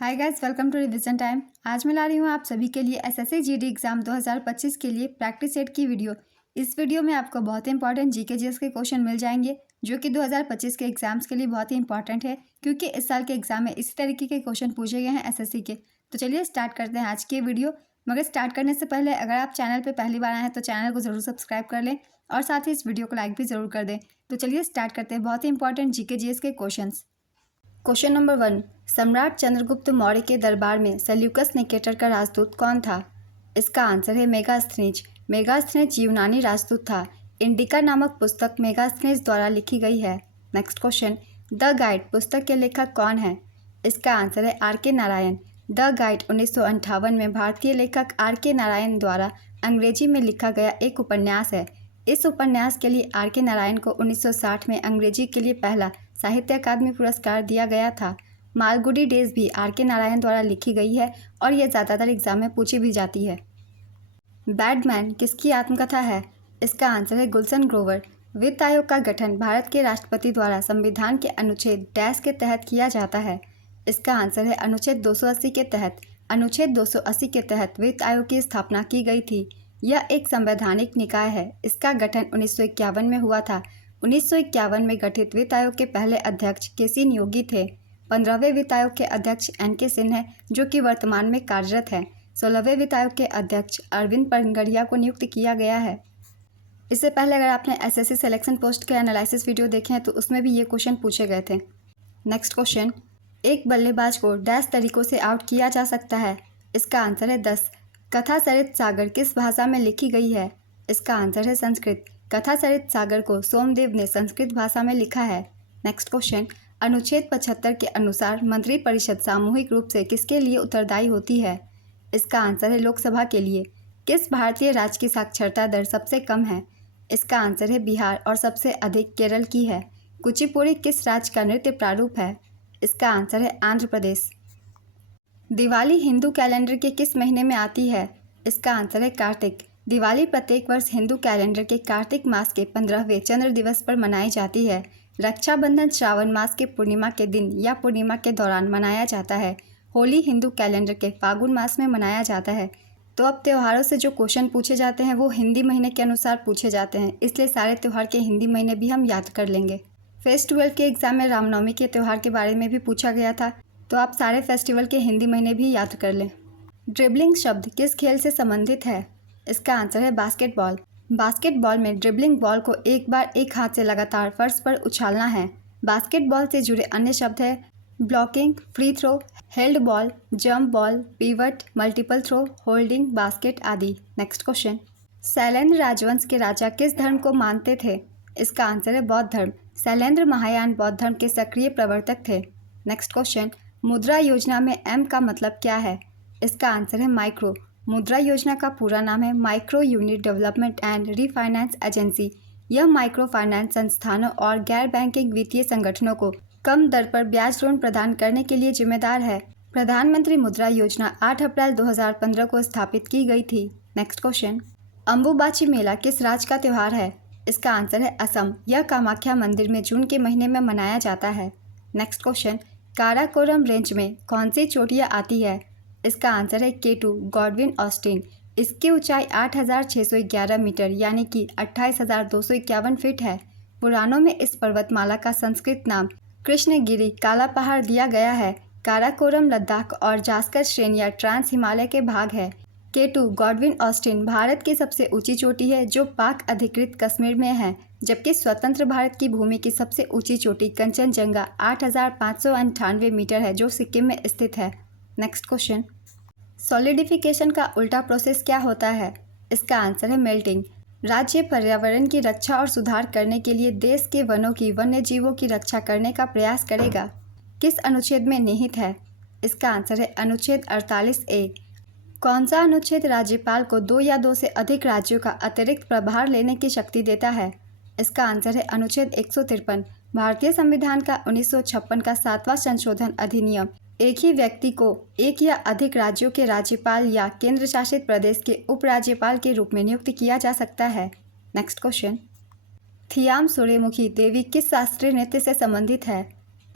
Hi guys, welcome to revision time. आज मैं ला रही हूँ आप सभी के लिए एसएससी जीडी एग्जाम 2025 के लिए प्रैक्टिस सेट की वीडियो। इस वीडियो में आपको बहुत ही इंपॉर्टेंट जीके जीएस के क्वेश्चन मिल जाएंगे जो कि 2025 के एग्जाम्स के लिए बहुत ही इंपॉर्टेंट है, क्योंकि इस साल के एग्जाम में इसी तरीके के क्वेश्चन पूछे गए हैं एसएससी के। तो चलिए स्टार्ट करते हैं आज की वीडियो। मगर स्टार्ट करने से पहले अगर आप चैनल पर पहली बार आए हैं तो चैनल को ज़रूर सब्सक्राइब कर लें और साथ ही इस वीडियो को लाइक भी ज़रूर कर दें। तो चलिए स्टार्ट करते हैं बहुत ही इंपॉर्टेंट जीके जीएस के क्वेश्चन। क्वेश्चन नंबर 1, सम्राट चंद्रगुप्त मौर्य के दरबार में सेल्यूकस निकेटर का राजदूत कौन था? इसका आंसर है मेगास्थनीज। मेगास्थनीज यूनानी राजदूत था। इंडिका नामक पुस्तक मेगास्थनीज द्वारा लिखी गई है। नेक्स्ट क्वेश्चन, द गाइड पुस्तक के लेखक कौन है? इसका आंसर है आर.के. नारायण। द गाइड 1958 में भारतीय लेखक आर.के. नारायण द्वारा अंग्रेजी में लिखा गया एक उपन्यास है। इस उपन्यास के लिए आर.के. नारायण को 1960 में अंग्रेजी के लिए पहला साहित्य अकादमी पुरस्कार दिया गया था। मालगुडी डेज भी आर.के. नारायण द्वारा लिखी गई है और यह ज़्यादातर एग्जाम में पूछी भी जाती है। बैडमैन किसकी आत्मकथा है? इसका आंसर है गुलशन ग्रोवर। वित्त आयोग का गठन भारत के राष्ट्रपति द्वारा संविधान के अनुच्छेद डैश के तहत किया जाता है। इसका आंसर है अनुच्छेद 280 के तहत। अनुच्छेद 280 के तहत वित्त आयोग की स्थापना की गई थी। यह एक संवैधानिक निकाय है। इसका गठन 1951 में हुआ था। 1951 में गठित वित्त आयोग के पहले अध्यक्ष के.सी. नियोगी थे। 15वें वित्त आयोग के अध्यक्ष एन.के. सिन्हा है, जो कि वर्तमान में कार्यरत है। 16वें वित्त आयोग के अध्यक्ष अरविंद पंगड़िया को नियुक्त किया गया है। इससे पहले अगर आपने एसएससी सिलेक्शन पोस्ट के एनालिसिस वीडियो देखे हैं तो उसमें भी ये क्वेश्चन पूछे गए थे। नेक्स्ट क्वेश्चन, एक बल्लेबाज को डैश तरीकों से आउट किया जा सकता है? इसका आंसर है 10। कथा सरित सागर किस भाषा में लिखी गई है? इसका आंसर है संस्कृत। कथा सरित सागर को सोमदेव ने संस्कृत भाषा में लिखा है। नेक्स्ट क्वेश्चन, अनुच्छेद 75 के अनुसार मंत्रिपरिषद सामूहिक रूप से किसके लिए उत्तरदायी होती है? इसका आंसर है लोकसभा के लिए। किस भारतीय राज्य की साक्षरता दर सबसे कम है? इसका आंसर है बिहार और सबसे अधिक केरल की है। कुचिपुड़ी किस राज्य का नृत्य प्रारूप है? इसका आंसर है आंध्र प्रदेश। दिवाली हिंदू कैलेंडर के किस महीने में आती है? इसका आंसर है कार्तिक। दिवाली प्रत्येक वर्ष हिंदू कैलेंडर के कार्तिक मास के 15वें चंद्र दिवस पर मनाई जाती है। रक्षाबंधन श्रावण मास के पूर्णिमा के दिन या पूर्णिमा के दौरान मनाया जाता है। होली हिंदू कैलेंडर के फागुन मास में मनाया जाता है। तो अब त्योहारों से जो क्वेश्चन पूछे जाते हैं वो हिंदी महीने के अनुसार पूछे जाते हैं, इसलिए सारे त्यौहार के हिंदी महीने भी हम याद कर लेंगे। फेस्टिवल के एग्जाम में रामनवमी के त्यौहार के बारे में भी पूछा गया था, तो आप सारे फेस्टिवल के हिंदी महीने भी याद कर लें। ड्रिबलिंग शब्द किस खेल से संबंधित है? इसका आंसर है बास्केटबॉल। बास्केटबॉल में ड्रिबलिंग बॉल को एक बार एक हाथ से लगातार फर्श पर उछालना है। बास्केटबॉल से जुड़े अन्य शब्द है blocking, free throw, held ball, jump ball, pivot, multiple throw, holding basket आदि। नेक्स्ट क्वेश्चन, शैलेंद्र राजवंश के राजा किस धर्म को मानते थे? इसका आंसर है बौद्ध धर्म। शैलेंद्र महायान बौद्ध धर्म के सक्रिय प्रवर्तक थे। नेक्स्ट क्वेश्चन, मुद्रा योजना में एम का मतलब क्या है? इसका आंसर है माइक्रो। मुद्रा योजना का पूरा नाम है micro unit development and refinance agency. यह माइक्रो फाइनेंस संस्थानों और गैर बैंकिंग वित्तीय संगठनों को कम दर पर ब्याज लोन प्रदान करने के लिए जिम्मेदार है। प्रधानमंत्री मुद्रा योजना 8 अप्रैल 2015 को स्थापित की गई थी। नेक्स्ट क्वेश्चन, अम्बुबाची मेला किस राज्य का त्यौहार है? इसका आंसर है असम। यह कामाख्या मंदिर में जून के महीने में मनाया जाता है। नेक्स्ट क्वेश्चन, काराकोरम रेंज में कौन सी चोटियाँ आती है? इसका आंसर है K2 गॉडविन ऑस्टिन। इसकी ऊंचाई 8,611 मीटर यानी कि 28,251 फीट है। पुराणों में इस पर्वतमाला का संस्कृत नाम कृष्णगिरी काला पहाड़ दिया गया है। काराकोरम लद्दाख और जास्कर श्रेणियाँ ट्रांस हिमालय के भाग है। K2 गॉडविन ऑस्टिन भारत की सबसे ऊंची चोटी है जो पाक अधिकृत कश्मीर में है, जबकि स्वतंत्र भारत की भूमि की सबसे ऊंची चोटी कंचनजंगा 8,598 मीटर है जो सिक्किम में स्थित है। नेक्स्ट क्वेश्चन, सॉलिडिफिकेशन का उल्टा प्रोसेस क्या होता है? इसका आंसर है मेल्टिंग। राज्य पर्यावरण की रक्षा और सुधार करने के लिए देश के वनों की वन्य जीवों की रक्षा करने का प्रयास करेगा। किस अनुच्छेद में निहित है? इसका आंसर है अनुच्छेद 48A। कौन सा अनुच्छेद राज्यपाल को 2 या 2 से अधिक राज्यों का अतिरिक्त प्रभार लेने की शक्ति देता है? इसका आंसर है अनुच्छेद 153। भारतीय संविधान का 1956 का 7वां संशोधन अधिनियम एक ही व्यक्ति को एक या अधिक राज्यों के राज्यपाल या केंद्र शासित प्रदेश के उपराज्यपाल के रूप में नियुक्त किया जा सकता है। नेक्स्ट क्वेश्चन, थियाम सूर्यमुखी देवी किस शास्त्रीय नृत्य से संबंधित है?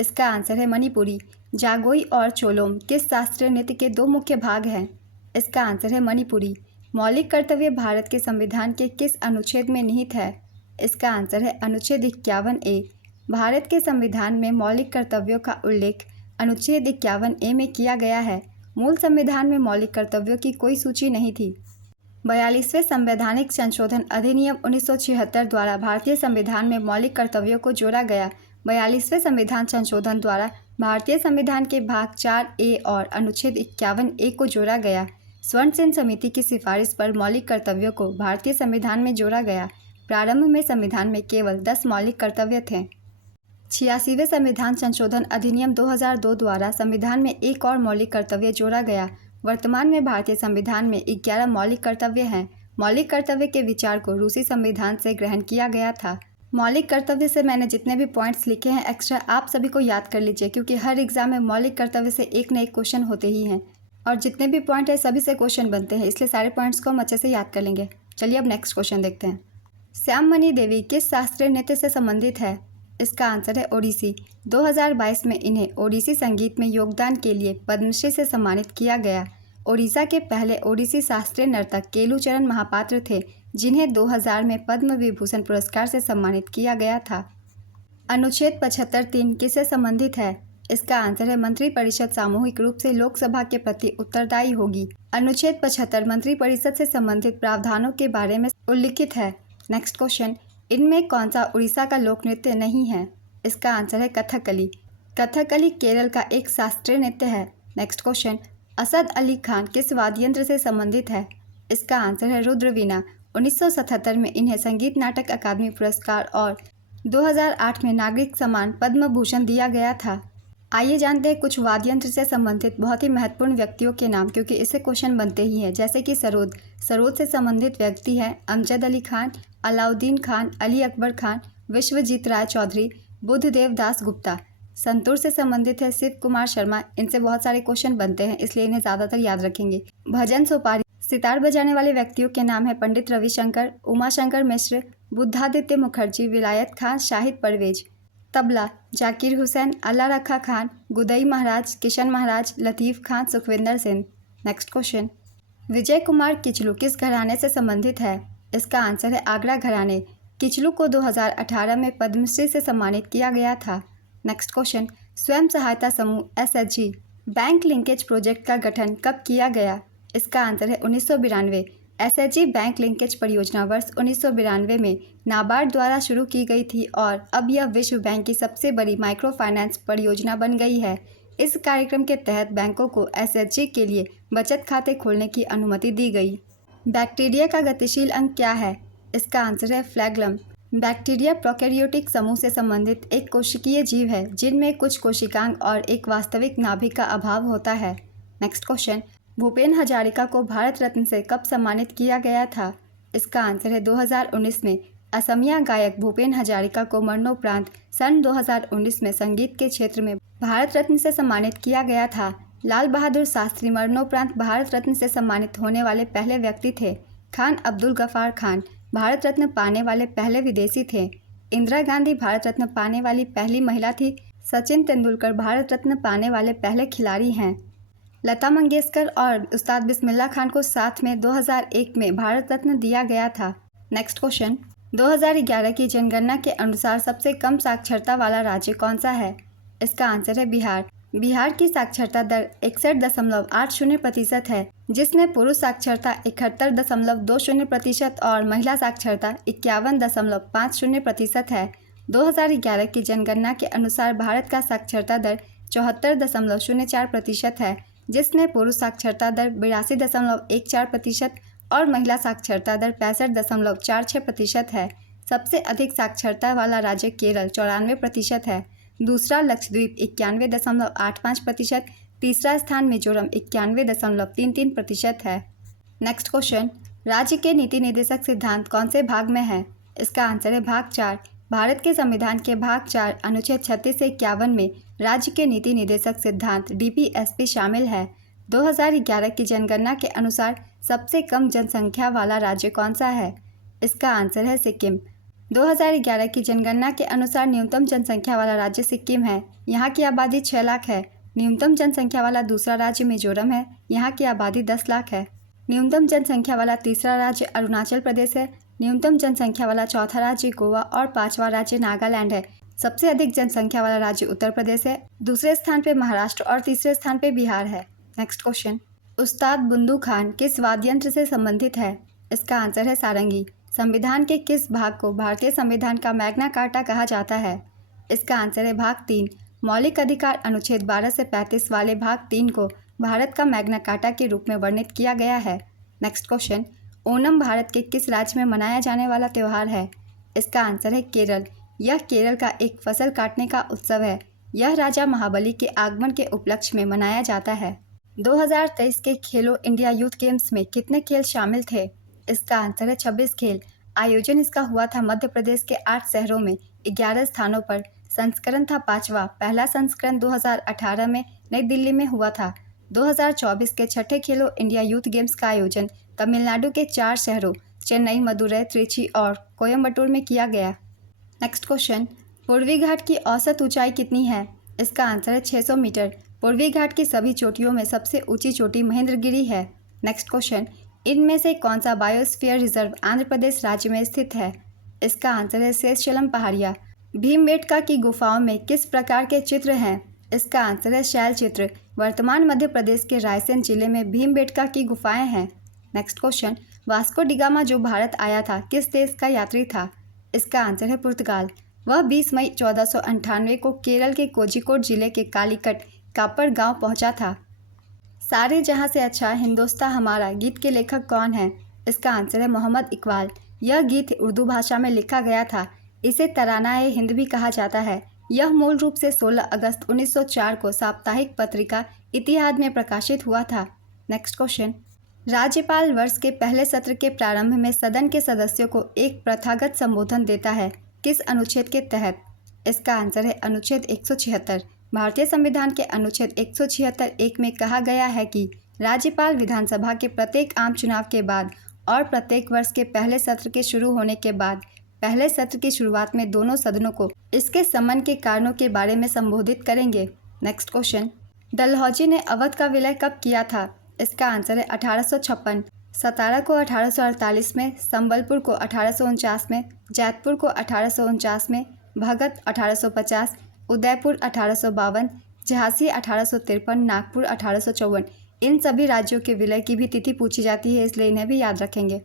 इसका आंसर है मणिपुरी। जागोई और चोलोम किस शास्त्रीय नृत्य के दो मुख्य भाग हैं? इसका आंसर है मणिपुरी। मौलिक कर्तव्य भारत के संविधान के किस अनुच्छेद में निहित है? इसका आंसर है अनुच्छेद 51A। भारत के संविधान में मौलिक कर्तव्यों का उल्लेख अनुच्छेद 51A में किया गया है। मूल संविधान में मौलिक कर्तव्यों की कोई सूची नहीं थी। 42वें संवैधानिक संशोधन अधिनियम 1976 द्वारा भारतीय संविधान में मौलिक कर्तव्यों को जोड़ा गया। 42वें संविधान संशोधन द्वारा भारतीय संविधान के भाग 4A और अनुच्छेद 51A को जोड़ा गया। स्वर्ण सेन समिति की सिफारिश पर मौलिक कर्तव्यों को भारतीय संविधान में जोड़ा गया। प्रारंभ में संविधान में केवल 10 मौलिक कर्तव्य थे। 86वें संविधान संशोधन अधिनियम 2002 द्वारा संविधान में एक और मौलिक कर्तव्य जोड़ा गया। वर्तमान में भारतीय संविधान में 11 मौलिक कर्तव्य हैं। मौलिक कर्तव्य के विचार को रूसी संविधान से ग्रहण किया गया था। मौलिक कर्तव्य से मैंने जितने भी पॉइंट्स लिखे हैं एक्स्ट्रा, आप सभी को याद कर लीजिए, क्योंकि हर एग्जाम में मौलिक कर्तव्य से एक न एक क्वेश्चन होते ही हैं और जितने भी पॉइंट है सभी से क्वेश्चन बनते हैं, इसलिए सारे पॉइंट्स को हम अच्छे से याद कर लेंगे। चलिए अब नेक्स्ट क्वेश्चन देखते हैं। श्याममणि देवी किस शास्त्रीय नृत्य से संबंधित है? इसका आंसर है ओडिसी। 2022 में इन्हें ओडिसी संगीत में योगदान के लिए पद्मश्री से सम्मानित किया गया। ओडिशा के पहले ओडिसी शास्त्रीय नर्तक केलुचरण महापात्र थे, जिन्हें 2000 में पद्म विभूषण पुरस्कार से सम्मानित किया गया था। अनुच्छेद 75(3) किससे संबंधित है? इसका आंसर है मंत्रिपरिषद सामूहिक रूप से लोकसभा के प्रति उत्तरदायी होगी। अनुच्छेद 75 मंत्रिपरिषद से संबंधित प्रावधानों के बारे में उल्लिखित है। नेक्स्ट क्वेश्चन, इनमें कौन सा उड़ीसा का लोक नृत्य नहीं है? इसका आंसर है कथकली। कथकली केरल का एक शास्त्रीय नृत्य है। नेक्स्ट क्वेश्चन, असद अली खान किस वाद्य यंत्र से संबंधित है? इसका आंसर है रुद्रवीणा। 1977 में इन्हें संगीत नाटक अकादमी पुरस्कार और 2008 में नागरिक सम्मान पद्म भूषण दिया गया था। आइए जानते हैं कुछ वाद्य यंत्र से संबंधित बहुत ही महत्वपूर्ण व्यक्तियों के नाम, क्योंकि इससे क्वेश्चन बनते ही हैं। जैसे कि सरोद से संबंधित व्यक्ति हैं अमजद अली खान, अलाउद्दीन खान, अली अकबर खान, विश्वजीत राय चौधरी, बुद्धदेव दास गुप्ता। संतूर से संबंधित है शिव कुमार शर्मा। इनसे बहुत सारे क्वेश्चन बनते हैं, इसलिए इन्हें ज़्यादातर याद रखेंगे। भजन सोपारी सितार बजाने वाले व्यक्तियों के नाम है पंडित रविशंकर, उमाशंकर मिश्र, बुद्धादित्य मुखर्जी, विलायत खान, शाहिद परवेज। तबला जाकिर हुसैन, अल्लाह रखा खान, गुदई महाराज, किशन महाराज, लतीफ़ खान, सुखविंदर सिंह। नेक्स्ट क्वेश्चन, विजय कुमार किचलू किस घराने से संबंधित है? इसका आंसर है आगरा घराने। किचलू को 2018 में पद्मश्री से सम्मानित किया गया था। नेक्स्ट क्वेश्चन, स्वयं सहायता समूह SHG बैंक लिंकेज प्रोजेक्ट का गठन कब किया गया? इसका आंसर है 1992। SHG बैंक लिंकेज परियोजना वर्ष 1992 में नाबार्ड द्वारा शुरू की गई थी और अब यह विश्व बैंक की सबसे बड़ी माइक्रो फाइनेंस परियोजना बन गई है। इस कार्यक्रम के तहत बैंकों को SHG के लिए बचत खाते खोलने की अनुमति दी गई। बैक्टीरिया का गतिशील अंग क्या है? इसका आंसर है फ्लैगलम। बैक्टीरिया प्रोकैरियोटिक समूह से संबंधित एक कोशिकीय जीव है, जिनमें कुछ कोशिकांग और एक वास्तविक नाभिक का अभाव होता है। नेक्स्ट क्वेश्चन, भूपेन हजारिका को भारत रत्न से कब सम्मानित किया गया था? इसका आंसर है 2019 में। असमिया गायक भूपेन हजारिका को मरणोपरांत सन 2019 में संगीत के क्षेत्र में भारत रत्न से सम्मानित किया गया था। लाल बहादुर शास्त्री मरणोपरांत भारत रत्न से सम्मानित होने वाले पहले व्यक्ति थे। खान अब्दुल गफ्फार खान भारत रत्न पाने वाले पहले विदेशी थे। इंदिरा गांधी भारत रत्न पाने वाली पहली महिला थी। सचिन तेंदुलकर भारत रत्न पाने वाले पहले खिलाड़ी हैं। लता मंगेशकर और उस्ताद बिस्मिल्लाह खान को साथ में 2001 में भारत रत्न दिया गया था। नेक्स्ट क्वेश्चन, 2011 की जनगणना के अनुसार सबसे कम साक्षरता वाला राज्य कौन सा है? इसका आंसर है बिहार। बिहार की साक्षरता दर 61.80% है, जिसमें पुरुष साक्षरता 71.20% और महिला साक्षरता 51.50% है। 2011 की जनगणना के अनुसार भारत का साक्षरता दर 74.04% है, जिसमें पुरुष साक्षरता दर 82.14% और महिला साक्षरता दर 65.46% है। सबसे अधिक साक्षरता वाला राज्य केरल 94% है। दूसरा लक्षद्वीप 91.85%, तीसरा स्थान मिजोरम 91.33% है। नेक्स्ट क्वेश्चन, राज्य के नीति निर्देशक सिद्धांत कौन से भाग में है? इसका आंसर है भाग 4। भारत के संविधान के भाग 4 अनुच्छेद 36 से 51 में राज्य के नीति निर्देशक सिद्धांत DPSP शामिल है। 2011 की जनगणना के अनुसार सबसे कम जनसंख्या वाला राज्य कौन सा है? इसका आंसर है सिक्किम। 2011 की जनगणना के अनुसार न्यूनतम जनसंख्या वाला राज्य सिक्किम है। यहाँ की आबादी 6 लाख है। न्यूनतम जनसंख्या वाला दूसरा राज्य मिजोरम है, यहाँ की आबादी 10 लाख है। न्यूनतम जनसंख्या वाला तीसरा राज्य अरुणाचल प्रदेश है। न्यूनतम जनसंख्या वाला चौथा राज्य गोवा और पांचवा राज्य नागालैंड है। सबसे अधिक जनसंख्या वाला राज्य उत्तर प्रदेश है। दूसरे स्थान पे महाराष्ट्र और तीसरे स्थान पे बिहार है। नेक्स्ट क्वेश्चन, उस्ताद बुंदू खान किस वाद्य यंत्र से संबंधित है? इसका आंसर है सारंगी। संविधान के किस भाग को भारतीय संविधान का मैग्ना कार्टा कहा जाता है? इसका आंसर है भाग 3। मौलिक अधिकार अनुच्छेद 12 से 35 वाले भाग 3 को भारत का मैग्ना कार्टा के रूप में वर्णित किया गया है। नेक्स्ट क्वेश्चन, ओणम भारत के किस राज्य में मनाया जाने वाला त्यौहार है? इसका आंसर है केरल। यह केरल का एक फसल काटने का उत्सव है। यह राजा महाबली के आगमन के उपलक्ष्य में मनाया जाता है। 2023 के खेलो इंडिया यूथ गेम्स में कितने खेल शामिल थे? इसका आंसर है 26 खेल। आयोजन इसका हुआ था मध्य प्रदेश के 8 शहरों में 11 स्थानों पर। संस्करण था 5वां। पहला संस्करण 2018 में नई दिल्ली में हुआ था। 2024 के छठे खेलो इंडिया यूथ गेम्स का आयोजन तमिलनाडु के 4 शहरों चेन्नई, मदुरै, त्रिची और कोयम्बटूर में किया गया। नेक्स्ट क्वेश्चन, पूर्वी घाट की औसत ऊंचाई कितनी है? इसका आंसर है 600 मीटर। पूर्वी घाट की सभी चोटियों में सबसे ऊंची चोटी महेंद्रगिरी है। नेक्स्ट क्वेश्चन, इनमें से कौन सा बायोस्फीयर रिजर्व आंध्र प्रदेश राज्य में स्थित है? इसका आंसर है शेषचलम पहाड़ियाँ। भीमबेटका की गुफाओं में किस प्रकार के चित्र हैं? इसका आंसर है शैल चित्र। वर्तमान मध्य प्रदेश के रायसेन जिले में भीमबेटका की गुफाएं हैं। नेक्स्ट क्वेश्चन, वास्को डिगामा जो भारत आया था किस देश का यात्री था? इसका आंसर है पुर्तगाल। वह 20 मई 1498 को केरल के कोझिकोड जिले के कालीकट कापर गांव पहुंचा था। सारे जहां से अच्छा हिंदोस्तां हमारा गीत के लेखक कौन है? इसका आंसर है मोहम्मद इकबाल। यह गीत उर्दू भाषा में लिखा गया था। इसे तराना-ए हिंद भी कहा जाता है। यह मूल रूप से 16 अगस्त 1904 को साप्ताहिक पत्रिका इतिहाद में प्रकाशित हुआ था। नेक्स्ट क्वेश्चन, राज्यपाल वर्ष के पहले सत्र के प्रारंभ में सदन के सदस्यों को एक प्रथागत संबोधन देता है, किस अनुच्छेद के तहत? इसका आंसर है अनुच्छेद 176। भारतीय संविधान के अनुच्छेद 176(1) में कहा गया है कि राज्यपाल विधानसभा के प्रत्येक आम चुनाव के बाद और प्रत्येक वर्ष के पहले सत्र के शुरू होने के बाद पहले सत्र की शुरुआत में दोनों सदनों को इसके समन के कारणों के बारे में संबोधित करेंगे। नेक्स्ट क्वेश्चन, डलहौजी ने अवध का विलय कब किया था? इसका आंसर है 1856। सतारा को 1848 में, संबलपुर को 1849 में, जैतपुर को 1849 में, भगत 1850, उदयपुर 1852, झांसी 1853, नागपुर 1854। इन सभी राज्यों के विलय की भी तिथि पूछी जाती है, इसलिए इन्हें भी याद रखेंगे।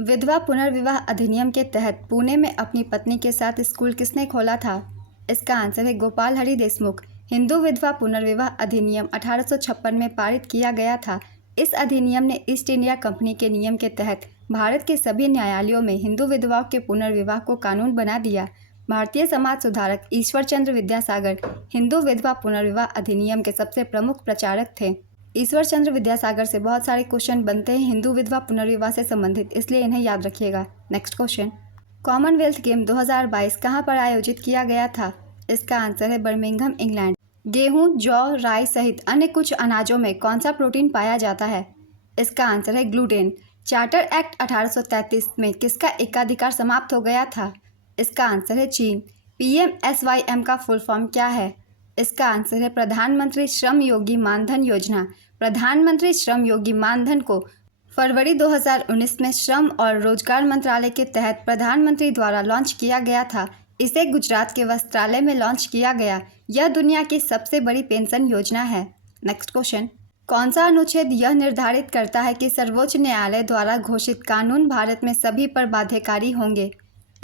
विधवा पुनर्विवाह अधिनियम के तहत पुणे में अपनी पत्नी के साथ स्कूल किसने खोला था? इसका आंसर है गोपाल हरि देशमुख। हिंदू विधवा पुनर्विवाह अधिनियम 1856 में पारित किया गया था। इस अधिनियम ने ईस्ट इंडिया कंपनी के नियम के तहत भारत के सभी न्यायालयों में हिंदू विधवाओं के पुनर्विवाह को कानून बना दिया। भारतीय समाज सुधारक ईश्वर चंद्र विद्यासागर हिंदू विधवा पुनर्विवाह अधिनियम के सबसे प्रमुख प्रचारक थे। ईश्वर चंद्र विद्यासागर से बहुत सारे क्वेश्चन बनते हैं हिंदू विधवा पुनर्विवाह से संबंधित, इसलिए इन्हें याद रखिएगा। नेक्स्ट क्वेश्चन, कॉमनवेल्थ गेम 2022 कहाँ पर आयोजित किया गया था? इसका आंसर है बर्मिंघम, इंग्लैंड। गेहूं, जौ, राई सहित अन्य कुछ अनाजों में कौन सा प्रोटीन पाया जाता है? इसका आंसर है ग्लूटेन। चार्टर एक्ट 1833 में किसका एकाधिकार समाप्त हो गया था? इसका आंसर है चीन। PMSYM का फुल फॉर्म क्या है? इसका आंसर है प्रधानमंत्री श्रम योगी मानधन योजना। प्रधानमंत्री श्रम योगी मानधन को फरवरी 2019 में श्रम और रोजगार मंत्रालय के तहत प्रधानमंत्री द्वारा लॉन्च किया गया था। इसे गुजरात के वस्त्रालय में लॉन्च किया गया। यह दुनिया की सबसे बड़ी पेंशन योजना है। नेक्स्ट क्वेश्चन, कौन सा अनुच्छेद यह निर्धारित करता है कि सर्वोच्च न्यायालय द्वारा घोषित कानून भारत में सभी पर बाध्यकारी होंगे?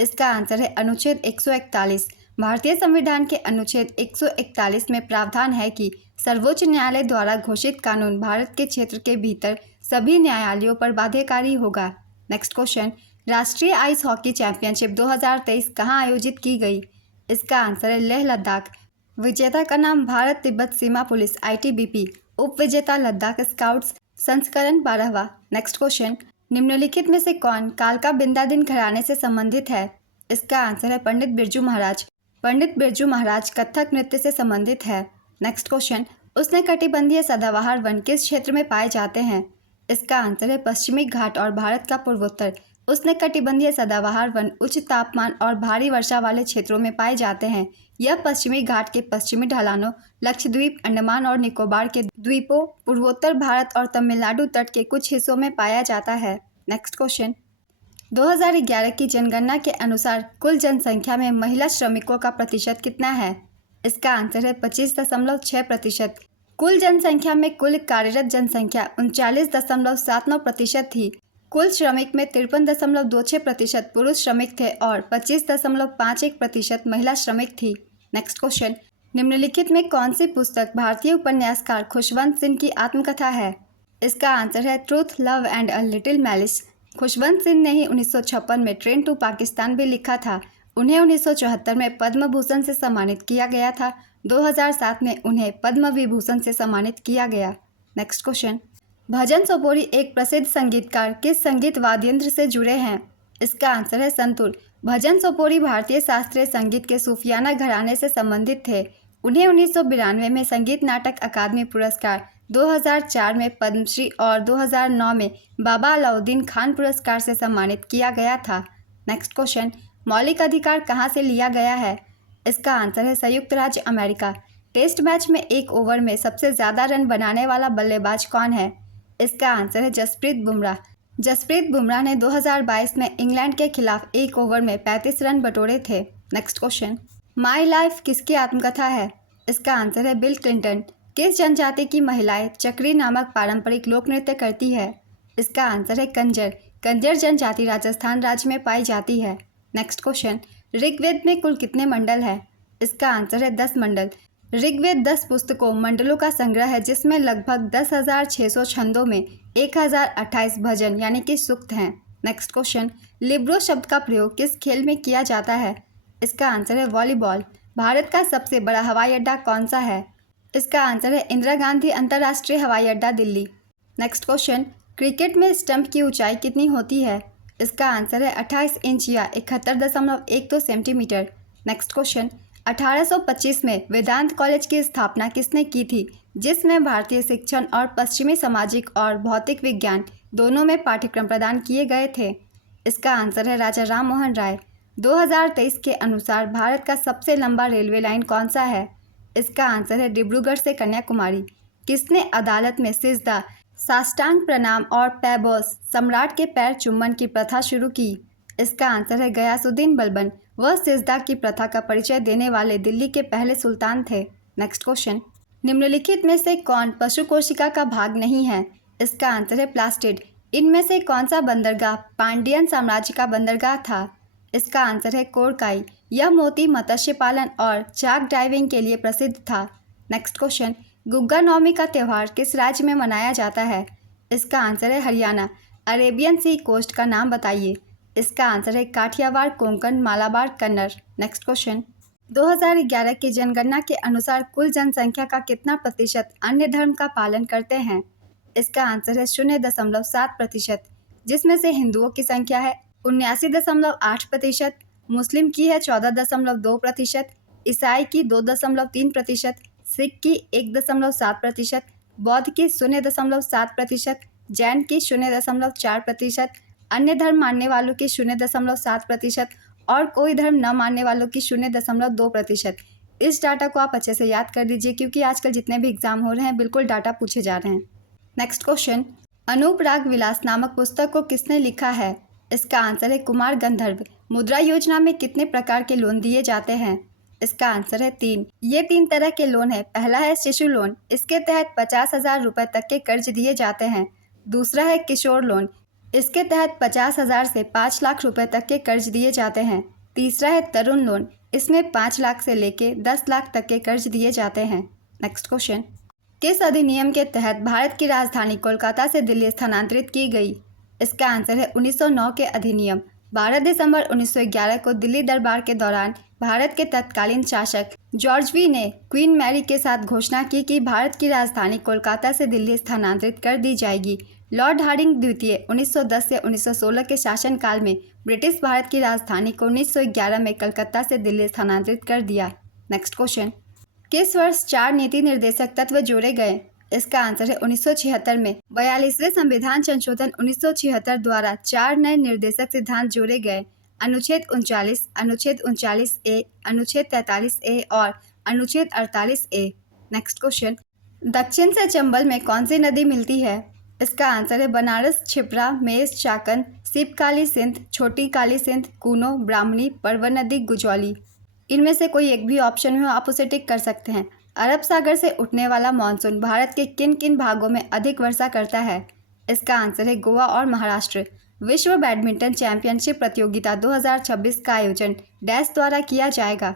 इसका आंसर है अनुच्छेद 141। भारतीय संविधान के अनुच्छेद 141 में प्रावधान है कि सर्वोच्च न्यायालय द्वारा घोषित कानून भारत के क्षेत्र के भीतर सभी न्यायालयों पर बाध्यकारी होगा। नेक्स्ट क्वेश्चन, राष्ट्रीय आइस हॉकी चैंपियनशिप 2023 कहाँ आयोजित की गई? इसका आंसर है लेह लद्दाख। विजेता का नाम भारत तिब्बत सीमा पुलिस ITBP, उप विजेता लद्दाख स्काउट्स, संस्करण 12वां। नेक्स्ट क्वेश्चन, निम्नलिखित में से कौन कालका बिंदादिन घराने से संबंधित है? इसका आंसर है पंडित बिरजू महाराज। पंडित बिरजू महाराज कथक नृत्य से संबंधित है। नेक्स्ट क्वेश्चन, उष्णकटिबंधीय सदाबहार वन किस क्षेत्र में पाए जाते हैं? इसका आंसर है पश्चिमी घाट और भारत का पूर्वोत्तर। उष्णकटिबंधीय सदाबहार वन उच्च तापमान और भारी वर्षा वाले क्षेत्रों में पाए जाते हैं। यह पश्चिमी घाट के पश्चिमी ढलानों, लक्षद्वीप, अंडमान और निकोबार के द्वीपों, पूर्वोत्तर भारत और तमिलनाडु तट के कुछ हिस्सों में पाया जाता है। नेक्स्ट क्वेश्चन, 2011 की जनगणना के अनुसार कुल जनसंख्या में महिला श्रमिकों का प्रतिशत कितना है? इसका आंसर है 25.6%। कुल जनसंख्या में कुल कार्यरत जनसंख्या 39.79% थी। कुल श्रमिक में 53.26% पुरुष श्रमिक थे और 25.51% महिला श्रमिक थी। नेक्स्ट क्वेश्चन, निम्नलिखित में कौन सी पुस्तक भारतीय उपन्यासकार खुशवंत सिंह की आत्मकथा है? इसका आंसर है truth, love and a little malice. Khushwant Singh ने ही 1956 में ट्रेन टू पाकिस्तान भी लिखा था। उन्हें 1974 में पद्म भूषण से सम्मानित किया गया था। 2007 में उन्हें पद्म विभूषण से सम्मानित किया गया। नेक्स्ट क्वेश्चन, भजन सोपोरी एक प्रसिद्ध संगीतकार किस संगीत वाद्ययंत्र से जुड़े हैं? इसका आंसर है संतूर। भजन सोपोरी भारतीय शास्त्रीय संगीत के सूफियाना घराने से संबंधित थे। उन्हें 1992 में संगीत नाटक अकादमी पुरस्कार, 2004 में पद्मश्री और 2009 में बाबा अलाउद्दीन खान पुरस्कार से सम्मानित किया गया था। नेक्स्ट क्वेश्चन, मौलिक अधिकार कहाँ से लिया गया है? इसका आंसर है संयुक्त राज्य अमेरिका। टेस्ट मैच में एक ओवर में सबसे ज़्यादा रन बनाने वाला बल्लेबाज कौन है? इसका आंसर है जसप्रीत बुमराह। जसप्रीत बुमराह ने 2022 में इंग्लैंड के खिलाफ एक ओवर में 35 रन बटोरे थे। नेक्स्ट क्वेश्चन, माई लाइफ किसकी आत्मकथा है? इसका आंसर है बिल क्लिंटन। किस जनजाति की महिलाएं चक्री नामक पारंपरिक लोक नृत्य करती है? इसका आंसर है कंजर। कंजर जनजाति राजस्थान राज्य में पाई जाती है। नेक्स्ट क्वेश्चन, ऋग्वेद में कुल कितने मंडल है? इसका आंसर है 10 मंडल। ऋग्वेद 10 पुस्तकों मंडलों का संग्रह है जिसमें लगभग 10,600 छंदों में 1028 भजन यानी कि सूक्त हैं। नेक्स्ट क्वेश्चन, लिब्रो शब्द का प्रयोग किस खेल में किया जाता है? इसका आंसर है वॉलीबॉल। भारत का सबसे बड़ा हवाई अड्डा कौन सा है? इसका आंसर है इंदिरा गांधी अंतर्राष्ट्रीय हवाई अड्डा, दिल्ली। नेक्स्ट क्वेश्चन, क्रिकेट में स्टंप की ऊंचाई कितनी होती है? इसका आंसर है 28 इंच या 71.12 सेंटीमीटर। नेक्स्ट क्वेश्चन, 1825 में वेदांत कॉलेज की स्थापना किसने की थी, जिसमें भारतीय शिक्षण और पश्चिमी सामाजिक और भौतिक विज्ञान दोनों में पाठ्यक्रम प्रदान किए गए थे? इसका आंसर है राजा राम मोहन राय। 2023 के अनुसार भारत का सबसे लंबा रेलवे लाइन कौन सा है? इसका आंसर है डिब्रूगढ़ से कन्याकुमारी। किसने अदालत में सिजदा, साष्टांग प्रणाम और पैबोस, सम्राट के पैर चुम्बन की प्रथा शुरू की? इसका आंसर है गयासुद्दीन बलबन। वह सिजदा की प्रथा का परिचय देने वाले दिल्ली के पहले सुल्तान थे। नेक्स्ट क्वेश्चन, निम्नलिखित में से कौन पशु कोशिका का भाग नहीं है? इसका आंसर है प्लास्टिड। इनमें से कौन सा बंदरगाह पांडियन साम्राज्य का बंदरगाह था? इसका आंसर है कोरकाई। यह मोती मत्स्य पालन और चाक डाइविंग के लिए प्रसिद्ध था। नेक्स्ट क्वेश्चन, गुग्गा नौमी का त्यौहार किस राज्य में मनाया जाता है? इसका आंसर है हरियाणा। अरेबियन सी कोस्ट का नाम बताइए। इसका आंसर है काठियावाड़, कोंकण, मालाबार, कन्नड़। नेक्स्ट क्वेश्चन, 2011 की जनगणना के अनुसार कुल जनसंख्या का कितना प्रतिशत अन्य धर्म का पालन करते हैं? इसका आंसर है 0.7%, जिसमें से हिंदुओं की संख्या है 79.8%, मुस्लिम की है 14.2%, ईसाई की 2.3%, सिख की 1.7%, बौद्ध की 0.7%, जैन की 0.4%, अन्य धर्म मानने वालों की 0.7% और कोई धर्म न मानने वालों की 0.2%। इस डाटा को आप अच्छे से याद कर दीजिए क्योंकि आजकल जितने भी एग्जाम हो रहे हैं बिल्कुल डाटा पूछे जा रहे हैं। नेक्स्ट क्वेश्चन, अनूप राग विलास नामक पुस्तक को किसने लिखा है? इसका आंसर है कुमार गंधर्व। मुद्रा योजना में कितने प्रकार के लोन दिए जाते हैं? इसका आंसर है 3। ये 3 तरह के लोन है। पहला है शिशु लोन, इसके तहत 50,000 रुपये तक के कर्ज दिए जाते हैं। दूसरा है किशोर लोन, इसके तहत 50,000 से 5 लाख रुपए तक के कर्ज दिए जाते हैं। तीसरा है तरुण लोन, इसमें 5 लाख से लेके 10 लाख तक के कर्ज दिए जाते हैं। नेक्स्ट क्वेश्चन, किस अधिनियम के तहत भारत की राजधानी कोलकाता से दिल्ली स्थानांतरित की गई? इसका आंसर है 1909 के अधिनियम। 12 दिसंबर 1911 को दिल्ली दरबार के दौरान भारत के तत्कालीन शासक जॉर्ज वी ने क्वीन मैरी के साथ घोषणा की कि भारत की राजधानी कोलकाता से दिल्ली स्थानांतरित कर दी जाएगी। लॉर्ड हार्डिंग द्वितीय 1910 से 1916 के शासनकाल में ब्रिटिश भारत की राजधानी को 1911 में कलकत्ता से दिल्ली स्थानांतरित कर दिया। नेक्स्ट क्वेश्चन, किस वर्ष 4 नीति निर्देशक तत्व जोड़े गए? इसका आंसर है 1976 में 42वें संविधान संशोधन 1976 द्वारा 4 नए निर्देशक सिद्धांत जोड़े गए। अनुच्छेद 39, अनुच्छेद 39A, अनुच्छेद 43A और अनुच्छेद 48A। नेक्स्ट क्वेश्चन, दक्षिण से चंबल में कौन सी नदी मिलती है? इसका आंसर है बनारस, छिप्रा, मेज, चाकन, सीप काली सिंध, छोटी काली सिंध, कूनो, ब्राह्मणी, परवन नदी, गुजौली। इनमें से कोई एक भी ऑप्शन में हो आप उसे टिक कर सकते हैं। अरब सागर से उठने वाला मानसून भारत के किन किन भागों में अधिक वर्षा करता है? इसका आंसर है गोवा और महाराष्ट्र। विश्व बैडमिंटन चैंपियनशिप प्रतियोगिता 2026 का आयोजन डैश द्वारा किया जाएगा?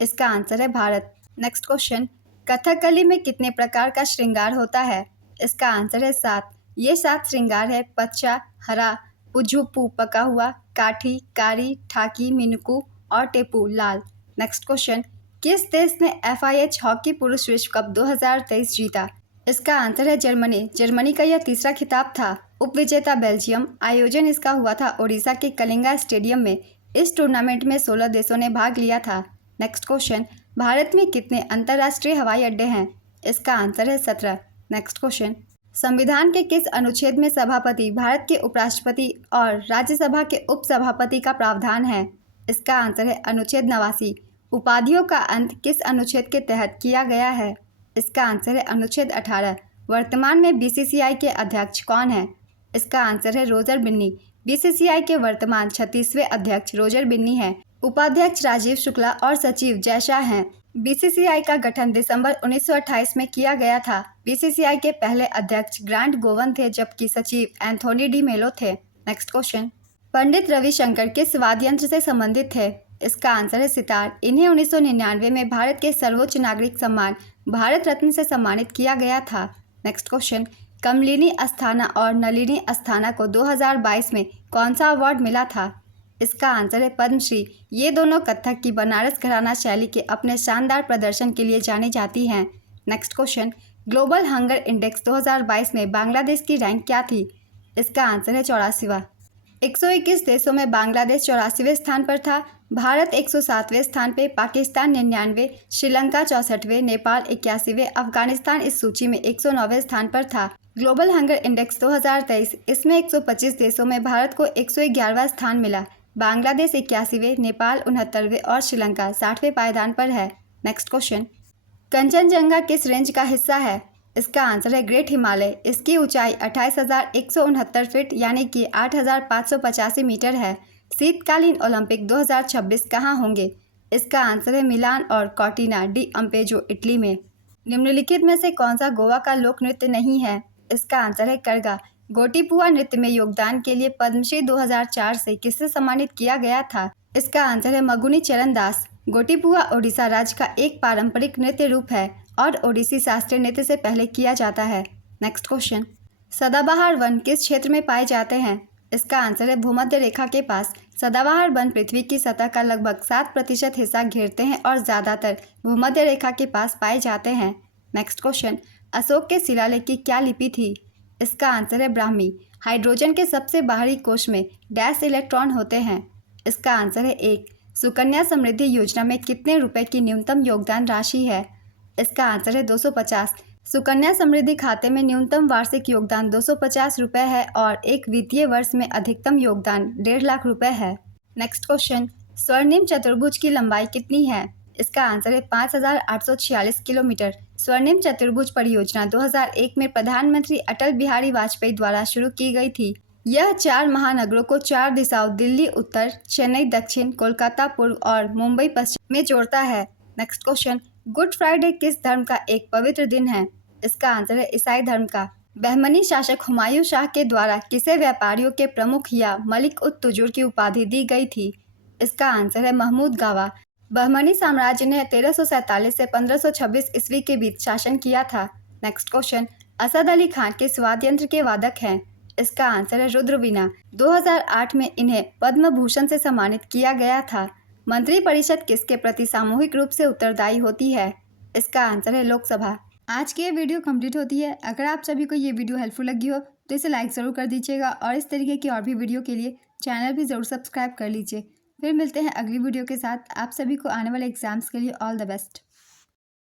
इसका आंसर है भारत। नेक्स्ट क्वेश्चन, कथकली में कितने प्रकार का श्रृंगार होता है? इसका आंसर है 7। ये 7 श्रृंगार है पच्चा, हरा, पुझुप्पू पका हुआ, काठी, कारी, ठाकी, मिनुकू और टेपू लाल। नेक्स्ट क्वेश्चन, किस देश ने FIH हॉकी पुरुष विश्व कप 2023 जीता? इसका आंसर है जर्मनी। जर्मनी का यह तीसरा खिताब था। उपविजेता बेल्जियम। आयोजन इसका हुआ था ओडिशा के कलिंगा स्टेडियम में। इस टूर्नामेंट में 16 देशों ने भाग लिया था। नेक्स्ट क्वेश्चन, भारत में कितने अंतर्राष्ट्रीय हवाई अड्डे हैं? इसका आंसर है 17। नेक्स्ट क्वेश्चन, संविधान के किस अनुच्छेद में सभापति, भारत के उपराष्ट्रपति और राज्यसभा के उपसभापति का प्रावधान है? इसका आंसर है अनुच्छेद 89। उपाधियों का अंत किस अनुच्छेद के तहत किया गया है? इसका आंसर है अनुच्छेद 18। वर्तमान में BCCI के अध्यक्ष कौन है? इसका आंसर है रोजर बिन्नी। BCCI के वर्तमान 36वें अध्यक्ष रोजर बिन्नी हैं। उपाध्यक्ष राजीव शुक्ला और सचिव जय शाह हैं। BCCI का गठन दिसंबर 1928 में किया गया था। BCCI के पहले अध्यक्ष ग्रांट गोवन थे जबकि सचिव एंथोनी डी मेलो थे। नेक्स्ट क्वेश्चन, पंडित रविशंकर किस वाद्य यंत्र से संबंधित थे? इसका आंसर है सितार। इन्हें 1999 में भारत के सर्वोच्च नागरिक सम्मान भारत रत्न से सम्मानित किया गया था। नेक्स्ट क्वेश्चन, कमलिनी अस्थाना और नलिनी अस्थाना को 2022 में कौन सा अवार्ड मिला था? इसका आंसर है पद्मश्री। ये दोनों कथक की बनारस घराना शैली के अपने शानदार प्रदर्शन के लिए जानी जाती हैं। Next question, global hunger index 2022 में बांग्लादेश की रैंक क्या थी? इसका आंसर है 84वां। 121 देशों में बांग्लादेश 84वें स्थान पर था। भारत 107वें स्थान पे, पाकिस्तान 99, श्रीलंका 64वें, नेपाल 81वें, अफगानिस्तान इस सूची में 109वें स्थान पर था। ग्लोबल हंगर इंडेक्स 2023, इसमें 125 देशों में भारत को 111वां स्थान मिला। बांग्लादेश 81वें, नेपाल 69वें और श्रीलंका 60वें पायदान पर है। नेक्स्ट क्वेश्चन, कंचनजंगा किस रेंज का हिस्सा है? इसका आंसर है ग्रेट हिमालय। इसकी ऊंचाई 28,169 फीट यानी कि 8,585 मीटर है। शीतकालीन ओलंपिक 2026 कहाँ होंगे? इसका आंसर है मिलान और कॉर्टिना डी अम्पेजो, इटली में। निम्नलिखित में से कौन सा गोवा का लोक नृत्य नहीं है? इसका आंसर है करगा। गोटीपुआ नृत्य में योगदान के लिए पद्मश्री 2004 से किससे सम्मानित किया गया था? इसका आंसर है मगुनी चरण दास। गोटीपुआ ओडिशा राज्य का एक पारंपरिक नृत्य रूप है और ओडिसी शास्त्रीय नृत्य से पहले किया जाता है। नेक्स्ट क्वेश्चन, सदाबहार वन किस क्षेत्र में पाए जाते हैं? इसका आंसर है भूमध्य रेखा के पास। सदाबहार वन पृथ्वी की सतह का लगभग 7% हिस्सा घेरते हैं और ज़्यादातर भूमध्य रेखा के पास पाए जाते हैं। नेक्स्ट क्वेश्चन, अशोक के शिलालेख की क्या लिपि थी? इसका आंसर है ब्राह्मी। हाइड्रोजन के सबसे बाहरी कोश में डैश इलेक्ट्रॉन होते हैं? इसका आंसर है 1। सुकन्या समृद्धि योजना में कितने रुपए की न्यूनतम योगदान राशि है? इसका आंसर है 250। सुकन्या समृद्धि खाते में न्यूनतम वार्षिक योगदान 250 रुपये है और एक वित्तीय वर्ष में अधिकतम योगदान 1.5 लाख रुपए है। नेक्स्ट क्वेश्चन, स्वर्णिम चतुर्भुज की लंबाई कितनी है? इसका आंसर है 5,846 किलोमीटर। स्वर्णिम चतुर्भुज परियोजना 2001 में प्रधानमंत्री अटल बिहारी वाजपेयी द्वारा शुरू की गई थी। यह 4 महानगरों को 4 दिशाओं दिल्ली उत्तर, चेन्नई दक्षिण, कोलकाता पूर्व और मुंबई पश्चिम में जोड़ता है। नेक्स्ट क्वेश्चन, गुड फ्राइडे किस धर्म का एक पवित्र दिन है? इसका आंसर है ईसाई धर्म का। बहमनी शासक हुमायूं शाह के द्वारा किसे व्यापारियों के प्रमुख या मलिक उत तुजुर की उपाधि दी गई थी? इसका आंसर है महमूद गावा। बहमनी साम्राज्य ने 1347 से 1526 ईस्वी के बीच शासन किया था। नेक्स्ट क्वेश्चन, असद अली खान किस वाद्य यंत्र के वादक हैं? इसका आंसर है रुद्रवीणा। 2008 में इन्हें पद्म भूषण से सम्मानित किया गया था। मंत्रिपरिषद किसके प्रति सामूहिक रूप से उत्तरदायी होती है? इसका आंसर है लोकसभा। आज की ये वीडियो कंप्लीट होती है। अगर आप सभी को ये वीडियो हेल्पफुल लगी हो तो इसे लाइक ज़रूर कर दीजिएगा और इस तरीके की और भी वीडियो के लिए चैनल भी ज़रूर सब्सक्राइब कर लीजिए। फिर मिलते हैं अगली वीडियो के साथ। आप सभी को आने वाले एग्जाम्स के लिए ऑल द बेस्ट।